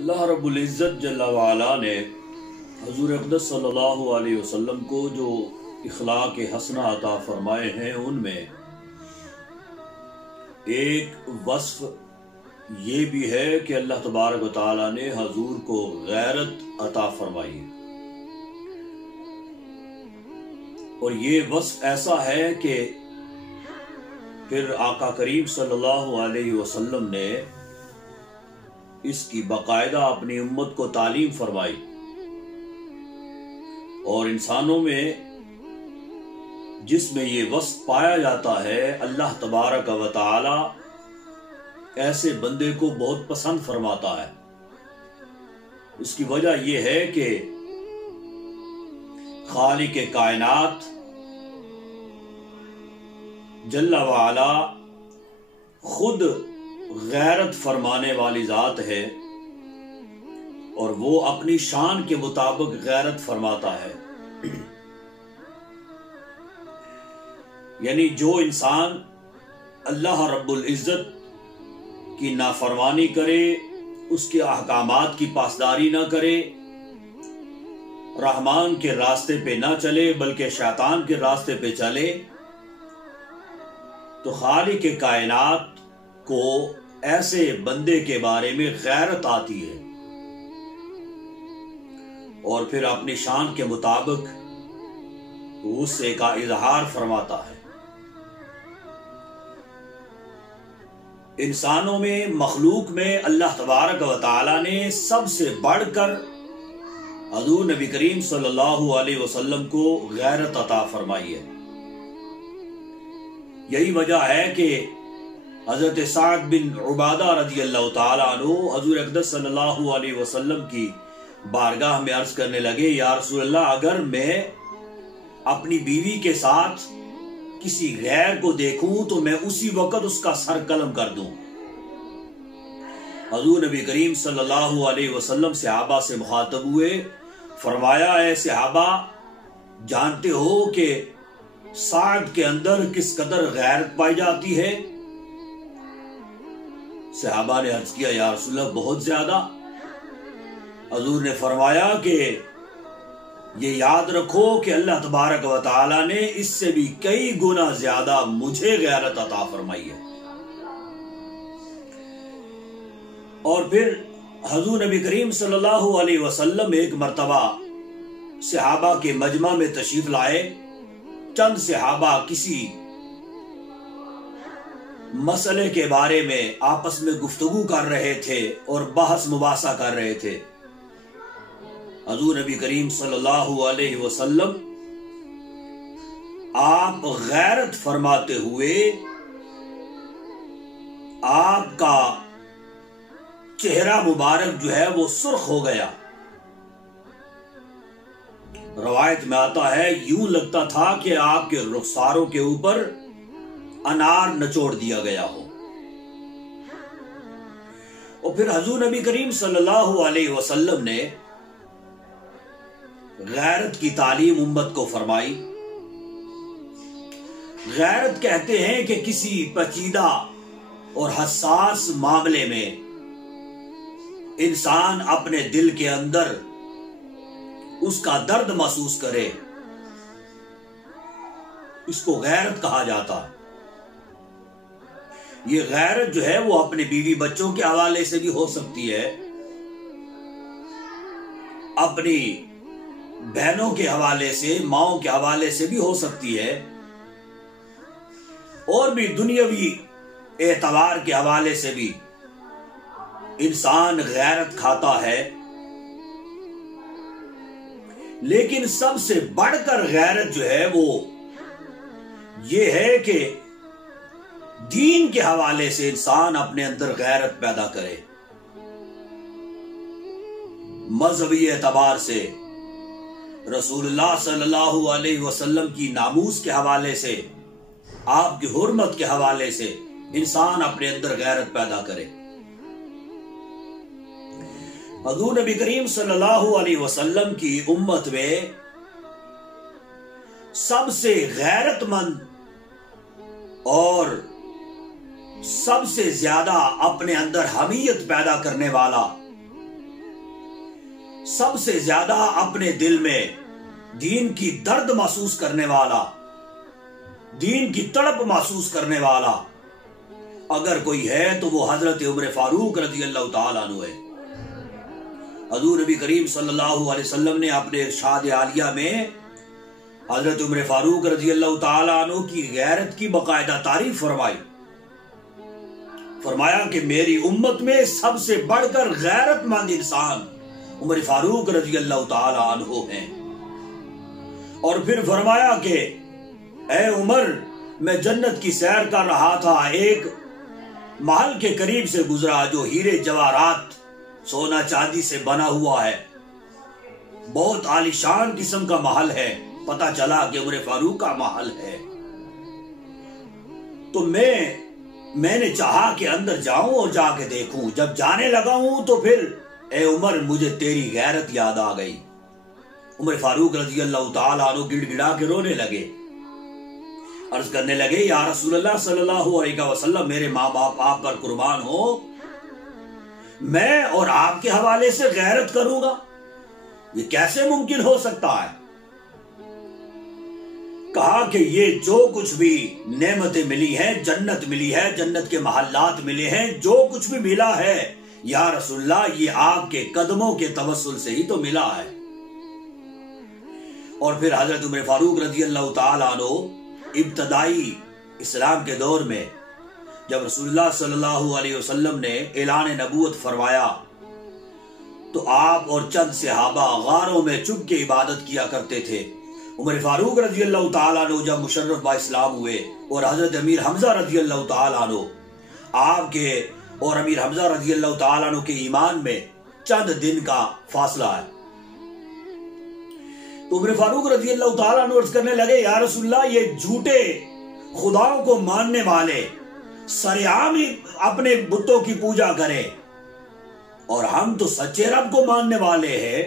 اللہ رب العزت جل وعلا نے حضور اقدس صلی اللہ علیہ وسلم کو جو اخلاق حسنہ عطا فرمائے ہیں، ان میں ایک وصف یہ بھی ہے کہ اللہ تبارک و تعالیٰ نے حضور کو غیرت عطا فرمائی ہے، اور یہ وصف ایسا ہے کہ پھر آقا کریم صلی اللہ علیہ وسلم نے اس کی باقاعدہ اپنی امت کو تعلیم فرمائی، اور انسانوں میں جس میں یہ وصف پایا جاتا ہے، اللہ تبارک و تعالی ایسے بندے کو بہت پسند فرماتا ہے۔ اس کی وجہ یہ ہے کہ خالق کائنات جل وعلا خود غیرت فرمانے والی ذات ہے، اور وہ اپنی شان کے مطابق غیرت فرماتا ہے۔ یعنی جو انسان اللہ رب العزت کی نافرمانی کرے، اس کے احکامات کی پاسداری نہ کرے، رحمان کے راستے پہ نہ چلے بلکہ شیطان کے راستے پہ چلے، تو خالق کائنات کو ایسے بندے کے بارے میں غیرت آتی ہے، اور پھر اپنی شان کے مطابق غصے کا اظہار فرماتا ہے۔ انسانوں میں، مخلوق میں اللہ تبارک و تعالی نے سب سے بڑھ کر حضور نبی کریم صلی اللہ علیہ وسلم کو غیرت عطا فرمائی ہے۔ یہی وجہ ہے کہ حضرت سعد بن عبادہ رضی اللہ تعالیٰ عنہ حضور اقدس صلی اللہ علیہ وسلم کی بارگاہ میں عرض کرنے لگے، یا رسول اللہ، اگر میں اپنی بیوی کے ساتھ کسی غیر کو دیکھوں تو میں اسی وقت اس کا سر قلم کر دوں۔ حضور نبی کریم صلی اللہ علیہ وسلم صحابہ سے مخاطب ہوئے، فرمایا، اے صحابہ، جانتے ہو کہ سعد کے اندر کس قدر غیرت پائی جاتی ہے؟ صحابہ نے عرض کیا، یا رسول اللہ، بہت زیادہ۔ حضور نے فرمایا کہ یہ یاد رکھو کہ اللہ تبارک و تعالی نے اس سے بھی کئی گنا زیادہ مجھے غیرت عطا فرمائی ہے۔ اور پھر حضور نبی کریم صلی اللہ علیہ وسلم ایک مرتبہ صحابہ کے مجمع میں تشریف لائے۔ چند صحابہ کسی مسئلے کے بارے میں آپس میں گفتگو کر رہے تھے اور بحث مباحثہ کر رہے تھے۔ حضور نبی کریم صلی اللہ علیہ وسلم آپ غیرت فرماتے ہوئے آپ کا چہرہ مبارک جو ہے وہ سرخ ہو گیا۔ روایت میں آتا ہے، یوں لگتا تھا کہ آپ کے رخساروں کے اوپر انار نچوڑ دیا گیا ہو۔ اور پھر حضور نبی کریم صلی اللہ علیہ وسلم نے غیرت کی تعلیم امت کو فرمائی۔ غیرت کہتے ہیں کہ کسی پیچیدہ اور حساس معاملے میں انسان اپنے دل کے اندر اس کا درد محسوس کرے، اس کو غیرت کہا جاتا ہے۔ یہ غیرت جو ہے وہ اپنے بیوی بچوں کے حوالے سے بھی ہو سکتی ہے، اپنی بہنوں کے حوالے سے، ماؤں کے حوالے سے بھی ہو سکتی ہے، اور بھی دنیاوی اعتبار کے حوالے سے بھی انسان غیرت کھاتا ہے۔ لیکن سب سے بڑھ کر غیرت جو ہے وہ یہ ہے کہ دین کے حوالے سے انسان اپنے اندر غیرت پیدا کرے، مذہبی اعتبار سے، رسول اللہ صلی اللہ علیہ وسلم کی ناموس کے حوالے سے، آپ کی حرمت کے حوالے سے انسان اپنے اندر غیرت پیدا کرے۔ حضور نبی کریم صلی اللہ علیہ وسلم کی امت میں سب سے غیرت مند اور سب سے زیادہ اپنے اندر حمیت پیدا کرنے والا سب سے زیادہ اپنے دل میں دین کی درد محسوس کرنے والا، دین کی تڑپ محسوس کرنے والا اگر کوئی ہے تو وہ حضرت عمر فاروق رضی اللہ تعالیٰ عنہ ہے۔ حضور نبی کریم صلی اللہ علیہ وسلم نے اپنے ارشاد عالیہ میں حضرت عمر فاروق رضی اللہ تعالیٰ عنہ کی غیرت کی باقاعدہ تعریف فرمائی۔ فرمایا کہ میری امت میں سب سے بڑھ کر غیرت مند انسان عمر فاروق رضی اللہ تعالیٰ عنہ ہیں۔ اور پھر فرمایا کہ اے عمر، میں جنت کی سیر کر رہا تھا، ایک محل کے قریب سے گزرا جو ہیرے جواہرات سونا چاندی سے بنا ہوا ہے، بہت عالیشان قسم کا محل ہے۔ پتہ چلا کہ عمر فاروق کا محل ہے، تو میں نے چاہا کہ اندر جاؤں اور جا کے دیکھوں۔ جب جانے لگا ہوں تو پھر اے عمر، مجھے تیری غیرت یاد آ گئی۔ عمر فاروق رضی اللہ تعالیٰ عنہ گڑ گڑا کے رونے لگے، عرض کرنے لگے یا رسول اللہ صلی اللہ علیہ وسلم، میرے ماں باپ آپ پر قربان ہو، میں اور آپ کے حوالے سے غیرت کروں گا؟ یہ کیسے ممکن ہو سکتا ہے؟ کہا کہ یہ جو کچھ بھی نعمتیں ملی ہیں، جنت ملی ہے، جنت کے محلات ملے ہیں، جو کچھ بھی ملا ہے یا رسول اللہ، یہ آپ کے قدموں کے توسل سے ہی تو ملا ہے۔ اور پھر حضرت عمر فاروق رضی اللہ تعالیٰ عنہ ابتدائی اسلام کے دور میں جب رسول اللہ صلی اللہ علیہ وسلم نے اعلان نبوت فرمایا تو آپ اور چند صحابہ غاروں میں چھپ کے عبادت کیا کرتے تھے۔ عمر فاروق رضی اللہ تعالیٰ عنہ جب مشرف با اسلام ہوئے اور حضرت امیر حمزہ رضی اللہ تعالیٰ عنہ، آپ کے اور امیر حمزہ رضی اللہ تعالیٰ عنہ کے ایمان میں چند دن کا فاصلہ ہے، تو عمر فاروق رضی اللہ تعالیٰ عنہ عرض کرنے لگے یا رسول اللہ، یہ جھوٹے خداؤں کو ماننے والے سرعام ہی اپنے بتوں کی پوجا کریں، اور ہم تو سچے رب کو ماننے والے ہیں،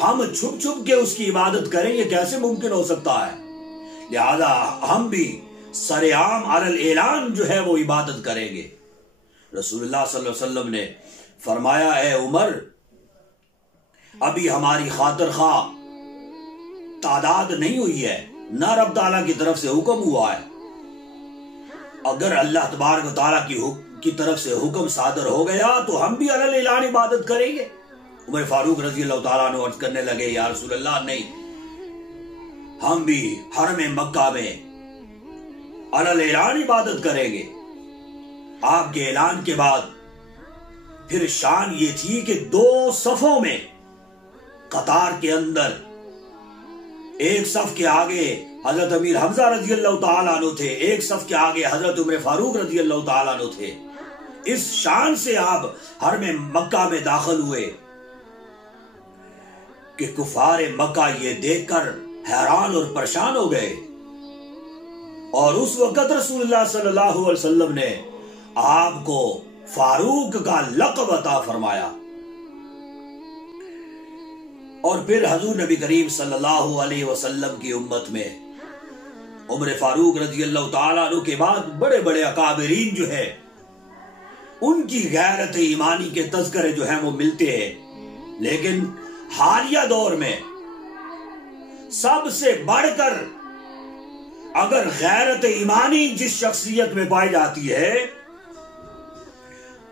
ہم چھپ چھپ کے اس کی عبادت کریں، یہ کیسے ممکن ہو سکتا ہے؟ لہذا ہم بھی سرعام علی اعلان جو ہے وہ عبادت کریں گے۔ رسول اللہ صلی اللہ علیہ وسلم نے فرمایا اے عمر، ابھی ہماری خاطر خواہ تعداد نہیں ہوئی ہے، نہ رب تعالیٰ کی طرف سے حکم ہوا ہے۔ اگر اللہ تبارک و تعالیٰ کی طرف سے حکم صادر ہو گیا تو ہم بھی علی اعلان عبادت کریں گے۔ عمر فاروق رضی اللہ تعالیٰ عنہ عرض کرنے لگے یا رسول اللہ، نہیں، ہم بھی حرم مکہ میں علی اعلان عبادت کریں گے۔ آپ کے اعلان کے بعد پھر شان یہ تھی کہ دو صفوں میں قطار کے اندر ایک صف کے آگے حضرت امیر حمزہ رضی اللہ تعالیٰ عنہ تھے، ایک صف کے آگے حضرت عمر فاروق رضی اللہ تعالیٰ عنہ تھے۔ اس شان سے آپ حرم مکہ میں داخل ہوئے کہ کفار مکہ یہ دیکھ کر حیران اور پریشان ہو گئے، اور اس وقت رسول اللہ صلی اللہ علیہ وسلم نے آپ کو فاروق کا لقب عطا فرمایا۔ اور پھر حضور نبی کریم صلی اللہ علیہ وسلم کی امت میں عمر فاروق رضی اللہ تعالیٰ عنہ کے بعد بڑے بڑے اکابرین جو ہے ان کی غیرت ایمانی کے تذکرے جو ہیں وہ ملتے ہیں، لیکن حالیہ دور میں سب سے بڑھ کر اگر غیرت ایمانی جس شخصیت میں پائی جاتی ہے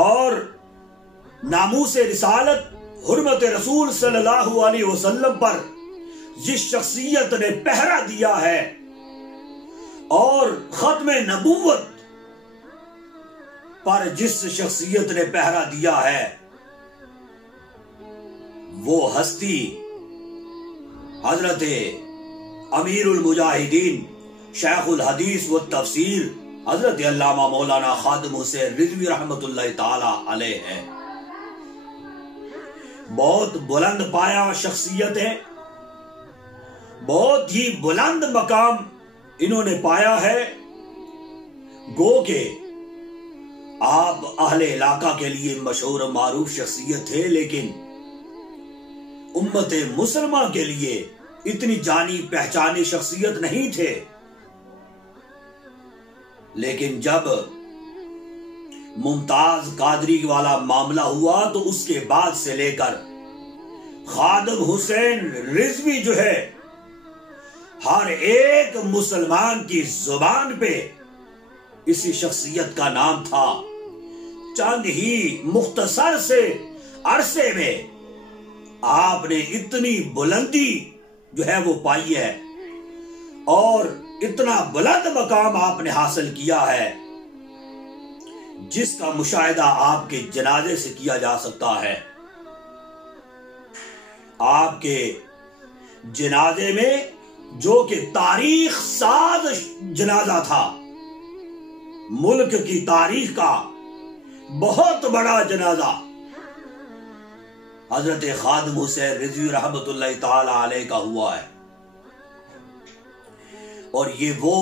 اور ناموس رسالت حرمت رسول صلی اللہ علیہ وسلم پر جس شخصیت نے پہرا دیا ہے اور ختم نبوت پر جس شخصیت نے پہرا دیا ہے، وہ ہستی حضرت امیر المجاہدین شیخ الحدیث و تفسیر حضرت علامہ مولانا خادم حسین رضوی رحمت اللہ تعالی علیہ ہے۔ بہت بلند پایا شخصیت ہے، بہت ہی بلند مقام انہوں نے پایا ہے، گو کہ آپ اہل علاقہ کے لیے مشہور و معروف شخصیت تھے، لیکن امت مسلمہ کے لیے اتنی جانی پہچانی شخصیت نہیں تھے۔ لیکن جب ممتاز قادری والا معاملہ ہوا تو اس کے بعد سے لے کر خادم حسین رضوی جو ہے ہر ایک مسلمان کی زبان پہ اسی شخصیت کا نام تھا. چند ہی مختصر سے عرصے میں آپ نے اتنی بلندی جو ہے وہ پائی ہے اور اتنا بلند مقام آپ نے حاصل کیا ہے جس کا مشاہدہ آپ کے جنازے سے کیا جا سکتا ہے. آپ کے جنازے میں جو کہ تاریخ ساز جنازہ تھا، ملک کی تاریخ کا بہت بڑا جنازہ حضرت خادم حسین رضوی رحمت اللہ تعالی علیہ کا ہوا ہے. اور یہ وہ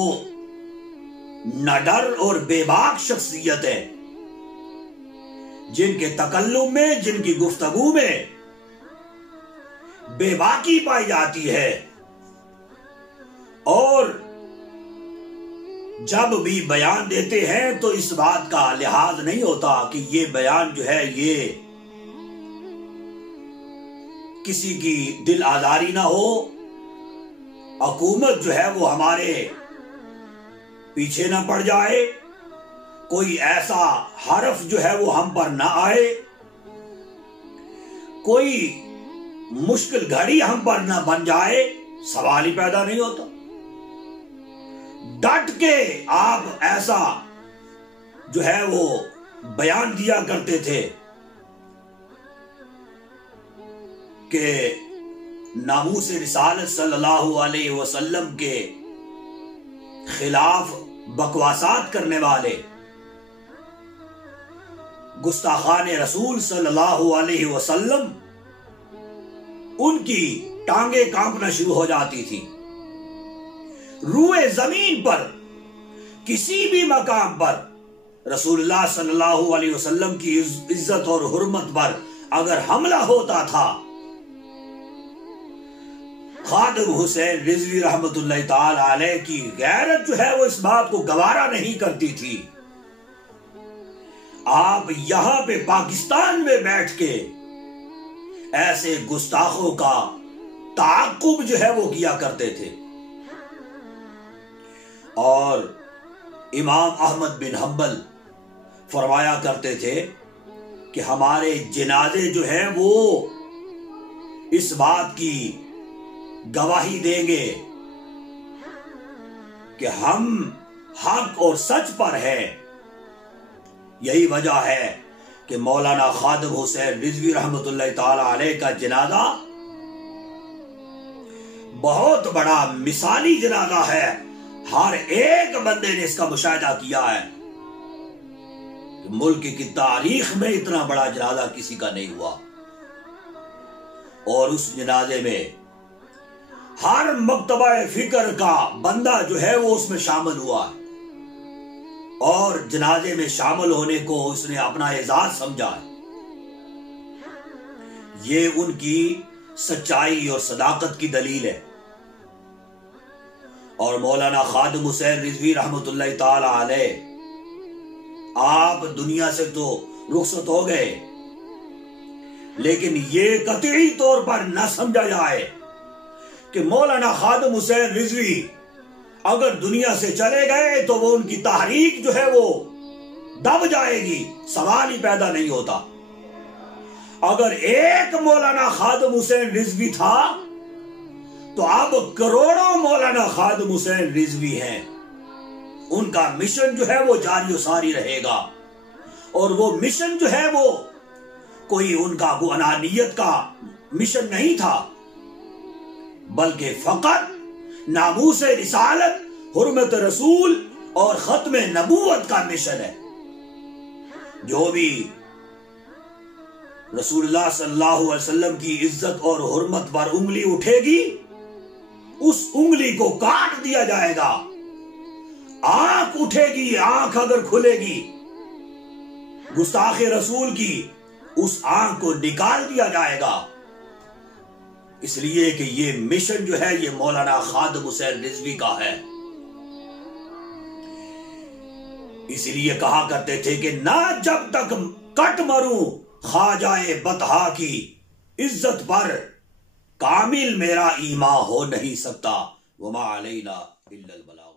نڈر اور بے باک شخصیت ہے جن کے تکلم میں، جن کی گفتگو میں بے باکی پائی جاتی ہے، اور جب بھی بیان دیتے ہیں تو اس بات کا لحاظ نہیں ہوتا کہ یہ بیان جو ہے یہ کسی کی دل آزاری نہ ہو، حکومت جو ہے وہ ہمارے پیچھے نہ پڑ جائے، کوئی ایسا حرف جو ہے وہ ہم پر نہ آئے، کوئی مشکل گھڑی ہم پر نہ بن جائے، سوال ہی پیدا نہیں ہوتا. ڈٹ کے آپ ایسا جو ہے وہ بیان دیا کرتے تھے کہ ناموس رسالت صلی اللہ علیہ وسلم کے خلاف بکواسات کرنے والے، گستاخان رسول صلی اللہ علیہ وسلم، ان کی ٹانگیں کانپنا شروع ہو جاتی تھی. روئے زمین پر کسی بھی مقام پر رسول اللہ صلی اللہ علیہ وسلم کی عزت اور حرمت پر اگر حملہ ہوتا تھا، خادم حسین رضوی رحمت اللہ تعالی علیہ کی غیرت جو ہے وہ اس بات کو گوارا نہیں کرتی تھی. آپ یہاں پہ پاکستان میں بیٹھ کے ایسے گستاخوں کا تعاقب جو ہے وہ کیا کرتے تھے. اور امام احمد بن حنبل فرمایا کرتے تھے کہ ہمارے جنازے جو ہیں وہ اس بات کی گواہی دیں گے کہ ہم حق اور سچ پر ہیں. یہی وجہ ہے کہ مولانا خادم حسین رضوی رحمت اللہ تعالی علیہ کا جنازہ بہت بڑا مثالی جنازہ ہے. ہر ایک بندے نے اس کا مشاہدہ کیا ہے کہ ملک کی تاریخ میں اتنا بڑا جنازہ کسی کا نہیں ہوا. اور اس جنازے میں ہر مکتبہ فکر کا بندہ جو ہے وہ اس میں شامل ہوا اور جنازے میں شامل ہونے کو اس نے اپنا اعزاز سمجھا. یہ ان کی سچائی اور صداقت کی دلیل ہے. اور مولانا خادم حسین رضوی رحمت اللہ تعالی علیہ آپ دنیا سے تو رخصت ہو گئے، لیکن یہ قطعی طور پر نہ سمجھا جائے کہ مولانا خادم حسین رضوی اگر دنیا سے چلے گئے تو وہ ان کی تحریک جو ہے وہ دب جائے گی، سوال ہی پیدا نہیں ہوتا. اگر ایک مولانا خادم حسین رضوی تھا تو اب کروڑوں مولانا خادم حسین رضوی ہیں. ان کا مشن جو ہے وہ جاری و ساری رہے گا، اور وہ مشن جو ہے وہ کوئی ان کا وہ انانیت کا مشن نہیں تھا، بلکہ فقط ناموس رسالت، حرمت رسول اور ختم نبوت کا مشن ہے. جو بھی رسول اللہ صلی اللہ علیہ وسلم کی عزت اور حرمت پر انگلی اٹھے گی، اس انگلی کو کاٹ دیا جائے گا. آنکھ اٹھے گی، آنکھ اگر کھلے گی گستاخ رسول کی، اس آنکھ کو نکال دیا جائے گا. اس لیے کہ یہ مشن جو ہے یہ مولانا خادم حسین رضوی کا ہے. اس لیے کہا کرتے تھے کہ نہ جب تک کٹ مروں خواجہ بطحا کی عزت پر کامل میرا ایمان ہو نہیں سکتا. وما علینا الا البلاغ.